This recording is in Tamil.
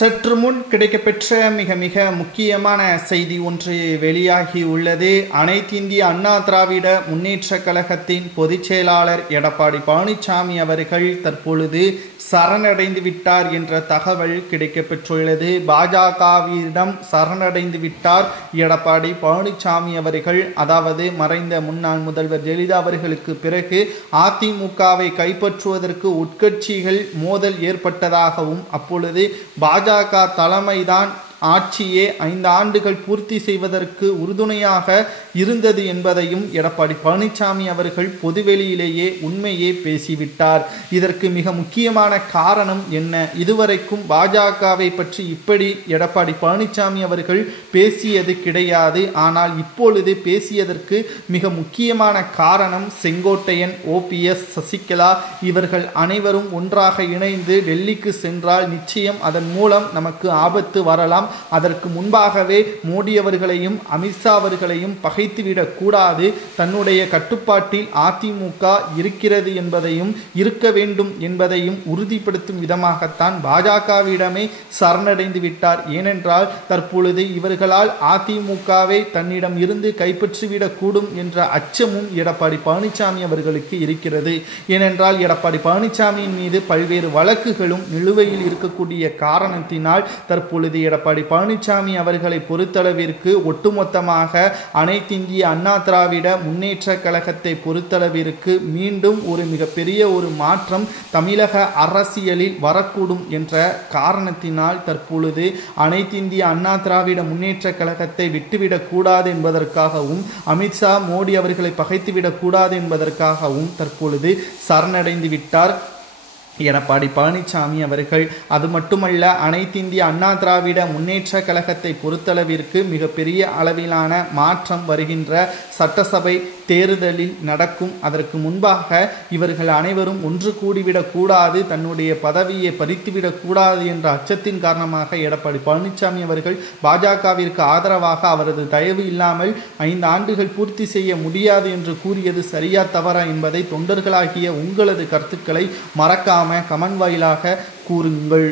சற்று முன் கிடைக்கப்பெற்ற மிக மிக முக்கியமான செய்தி ஒன்று வெளியாகி உள்ளது. அனைத்திந்திய அண்ணா திராவிட முன்னேற்ற கழகத்தின் பொதுச் செயலாளர் எடப்பாடி பழனிசாமி அவர்கள் தற்பொழுது சரணடைந்து விட்டார் என்ற தகவல் கிடைக்கப்பெற்றுள்ளது. பாஜகவிடம் சரணடைந்து விட்டார் எடப்பாடி பழனிசாமி அவர்கள். அதாவது மறைந்த முன்னாள் முதல்வர் ஜெயலலிதா அவர்களுக்கு பிறகு அதிமுகவை கைப்பற்றுவதற்கு உட்கட்சிகள் மோதல் ஏற்பட்டதாகவும், அப்பொழுது பாஜக தலைமைதான் ஆட்சியே 5 ஆண்டுகள் பூர்த்தி செய்வதற்கு உறுதுணையாக இருந்தது என்பதையும் எடப்பாடி பழனிசாமி அவர்கள் பொதுவெளியிலேயே உண்மையே பேசிவிட்டார். இதற்கு மிக முக்கியமான காரணம் என்ன? இதுவரைக்கும் பாஜகவை பற்றி இப்படி எடப்பாடி பழனிசாமி அவர்கள் பேசியது கிடையாது. ஆனால் இப்பொழுது பேசியதற்கு மிக முக்கியமான காரணம் செங்கோட்டையன், OPS, சசிகலா இவர்கள் அனைவரும் ஒன்றாக இணைந்து டெல்லிக்கு சென்றால் நிச்சயம் அதன் மூலம் நமக்கு ஆபத்து வரலாம். அதற்கு முன்பாகவே மோடி அவர்களையும் அமித்ஷா அவர்களையும் பகைத்துவிடக் கூடாது. தன்னுடைய கட்டுப்பாட்டில் அதிமுக இருக்கிறது என்பதையும் இருக்க வேண்டும் என்பதையும் உறுதிப்படுத்தும் விதமாகத்தான் பாஜகவிடமே சரணடைந்து விட்டார். ஏனென்றால் தற்பொழுது இவர்களால் அதிமுகவை தன்னிடம் இருந்து கைப்பற்றிவிடக்கூடும் என்ற அச்சமும் எடப்பாடி பழனிசாமி அவர்களுக்கு இருக்கிறது. ஏனென்றால் எடப்பாடி பழனிசாமியின் மீது பல்வேறு வழக்குகளும் நிலுவையில் இருக்கக்கூடிய காரணத்தினால் தற்பொழுது எடப்பாடி பழனிசாமி அவர்களை பொறுத்தளவிற்கு ஒட்டுமொத்தமாக அனைத்திந்திய அண்ணா திராவிட முன்னேற்ற கழகத்தை பொறுத்தளவிற்கு மீண்டும் ஒரு மிகப்பெரிய ஒரு மாற்றம் தமிழக அரசியலில் வரக்கூடும் என்ற காரணத்தினால் தற்பொழுது அனைத்திந்திய அண்ணா திராவிட முன்னேற்ற கழகத்தை விட்டுவிடக் கூடாது என்பதற்காகவும், அமித்ஷா மோடி அவர்களை பகைத்துவிடக் கூடாது என்பதற்காகவும் தற்பொழுது சரணடைந்து விட்டார் எடப்பாடி பழனிசாமி அவர்கள். அது மட்டுமல்ல, அனைத்திந்திய அண்ணா திராவிட முன்னேற்ற கழகத்தை பொறுத்தளவிற்கு மிகப்பெரிய அளவிலான மாற்றம் வருகின்ற சட்டசபை தேர்தலில் நடக்கும். அதற்கு முன்பாக இவர்கள் அனைவரும் ஒன்று கூடிவிடக் கூடாது, தன்னுடைய பதவியை பறித்துவிடக் கூடாது என்ற அச்சத்தின் காரணமாக எடப்பாடி பழனிசாமி அவர்கள் பாஜகவிற்கு ஆதரவாக அவரது தயவு இல்லாமல் 5 ஆண்டுகள் பூர்த்தி செய்ய முடியாது என்று கூறியது சரியா தவறா என்பதை தொண்டர்களாகிய உங்களது கருத்துக்களை மறக்காம கமெண்ட் வாயிலாக கூறுங்கள்.